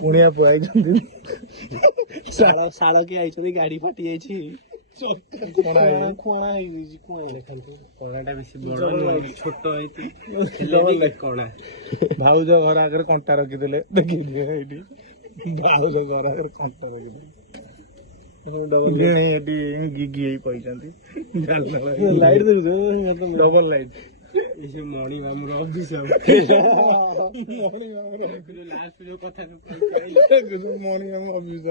पुणिया पुआई शाला के आई गाड़ी फाटी जाइए कोणा कोणाटा बेसी बड़ छोट कोणा भाउज घर आगे कंटा रखिदे देखी भाउज घर आगे कंटा रखिदे गिगी लाइट डबल लाइट मणि मामूर ऑफिस मणि मामू ऑफिस